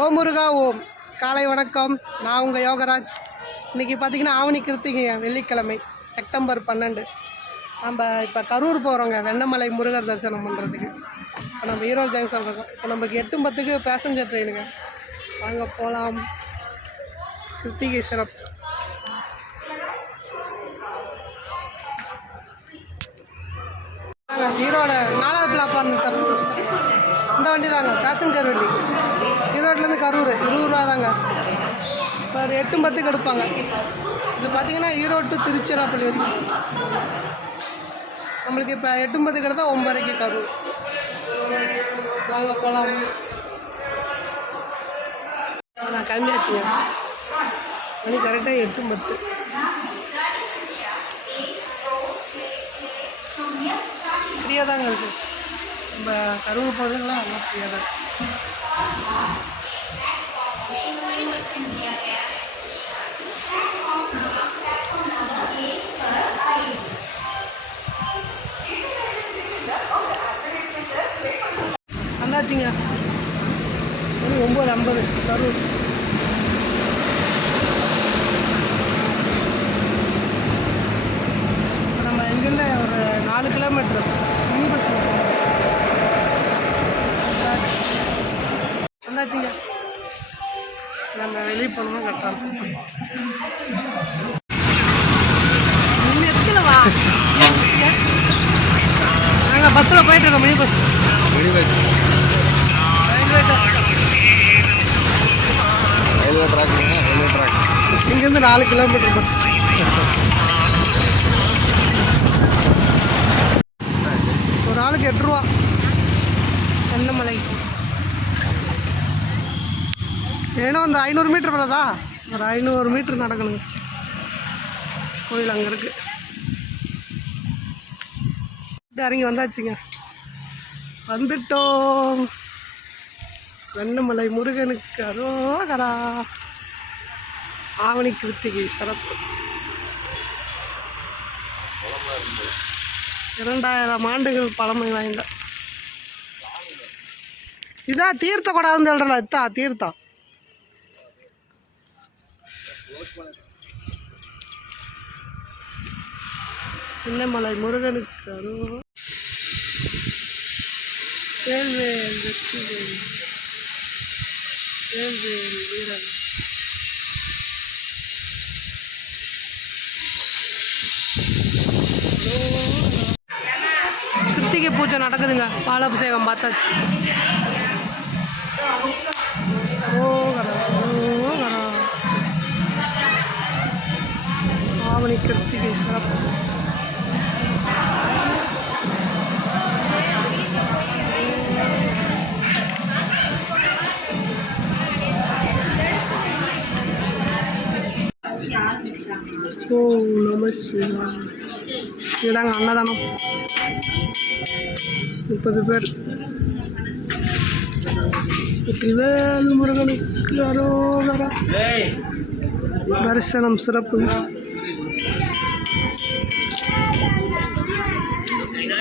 ஓம் முருகா ஓம் காலை வணக்கம். நான் உங்கள் யோகராஜ். இன்றைக்கி பார்த்தீங்கன்னா ஆவணி கிருத்திகை வெள்ளிக்கிழமை செப்டம்பர் பன்னெண்டு. நம்ம இப்போ கரூர் போகிறோங்க வெண்ணமலை முருகர் தரிசனம் பண்ணுறதுக்கு இப்போ நம்ம ஈரோடு ஜங்ஷன் இருக்கோம். இப்போ நமக்கு எட்டு பத்துக்கு பேசஞ்சர் ட்ரெயினுங்க வாங்க போகலாம் கிருத்திகை சிறப்பு. ஈரோட நாலாவது பிளாட்ஃபார்ம் தரணும். இந்த வண்டி தாங்க பேசஞ்சர் வண்டி. ஈரோட்லேருந்து கரூர் இருபது ரூபா தாங்க. இப்போ ஒரு எட்டு பத்துக்கு எடுப்பாங்க இது பார்த்தீங்கன்னா ஈரோடு டு திருச்சிராப்பள்ளி வரைக்கும். நம்மளுக்கு இப்போ எட்டு பத்துக்கு எடுத்தால் ஒம்பரைக்கு கரூர். வாங்க போகலாம் நான் கிளம்பியாச்சுங்க. மணி கரெக்டாக எட்டு பத்து. ஃப்ரீயாக தாங்க இருக்குது நம்ம கரூர் போகிறதுங்களா ரொம்ப ஃப்ரீயாக தான் வந்தாச்சுங்க. மணி ஒம்பது ஐம்பது கரூர் நம்ம இங்கேருந்து ஒரு நாலு கிலோமீட்டர் போகணுமா கரெக்டாக இருக்கும் எத்தனை வா. நாங்கள் பஸ்ஸில் போயிட்டுருக்கோம் mini bus railway bus railway track railway track இங்கேருந்து நாலு கிலோமீட்டர் பஸ் ஒரு ஆளுக்கு எட்டு ரூபா. தென்னமலை ஏன்னா அந்த ஐநூறு மீட்ரு வரதா ஒரு ஐநூறு மீட்ரு நடக்கணுங்க. கோயில் அங்கே இருக்குது இறங்கி வந்தாச்சுங்க. வந்துட்டோம். வெண்ணமலை முருகனுக்கு அரோகரா. ஆவணி கிருத்திகை சிறப்பு. இரண்டாயிரம் ஆண்டுகள் பழமை வாய்ந்த. இதா தீர்த்த கூடாதுன்னு சொல்கிறல இத்தா தீர்த்தம். பிள்ளைமலை முருகனுக்கு அருவம் வேல்வேல் வெற்றிவேல் வேல்வேல் வீரன் கிருத்திகை பூஜை நடக்குதுங்க. பாலாபிஷேகம் பார்த்தாச்சு. ஆவணி கிருத்திகை சிறப்பு. ஓம் நம சிவாய. இதுதாங்க அன்னதானம். முப்பது பேர். வெற்றிவேல் முருகனுக்கு அரோகரா தரிசனம் சிறப்பு.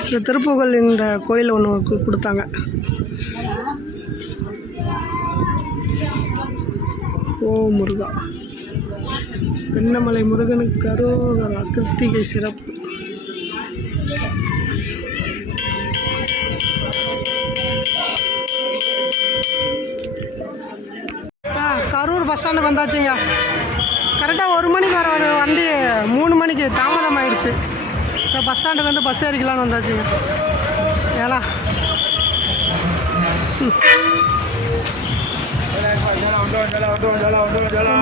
இந்த திருப்புகழ் இந்த கோயில் ஒன்று கொடுத்தாங்க. ஓ முருகா. வெண்ணமலை முருகனுக்கு அரோகரா கிருத்திகை சிறப்பு. ஆ கரூர் பஸ் ஸ்டாண்டுக்கு வந்தாச்சுங்க. கரெக்டாக ஒரு மணிக்கு வர வர வண்டி மூணு மணிக்கு தாமதம் ஆயிடுச்சு ஸோ பஸ் ஸ்டாண்டுக்கு வந்து பஸ் ஏறிக்கலான்னு வந்தாச்சுங்க ஏன்னா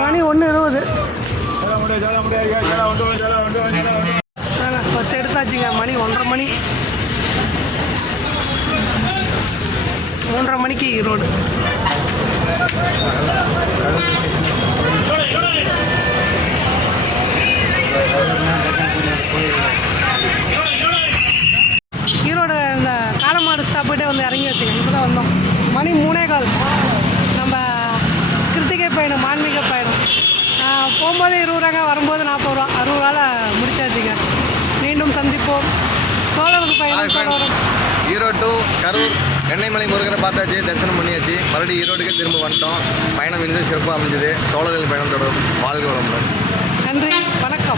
மணி ஒன்று இருபது. பஸ் எடுத்தாச்சுங்க மணி ஒன்றரை மணி. மூன்றரை மணிக்கு ஈரோடு ஈரோடு இந்த காலமாடு ஸ்டாப்பிட்டே வந்து இறங்கி வச்சுங்க இப்போ தான் வந்தோம் மணி மூணே கால் நம்ம கிருத்திகை பயணம் ஆன்மீக பயணம் ஆஹ் போகும்போது இருபது ரூபாங்க வரும்போது நாற்பது ரூபா அறுபது ரூபாவில் முடிச்சாச்சுங்க. மீண்டும் சந்திப்போம். சோழருக்கு பயணம் ஈரோடு டு கரூர் எண்ணெய்மலை முருகரை பார்த்தாச்சு தரிசனம் பண்ணியாச்சு. மறுபடியும் ஈரோடுக்கே திரும்ப வந்துட்டோம். பயணம் இன்னும் சிறப்பாக அமைஞ்சது. சோழர்கள் பயணம் தொடரும். வாழ்க வளமுடன். நன்றி. வணக்கம்.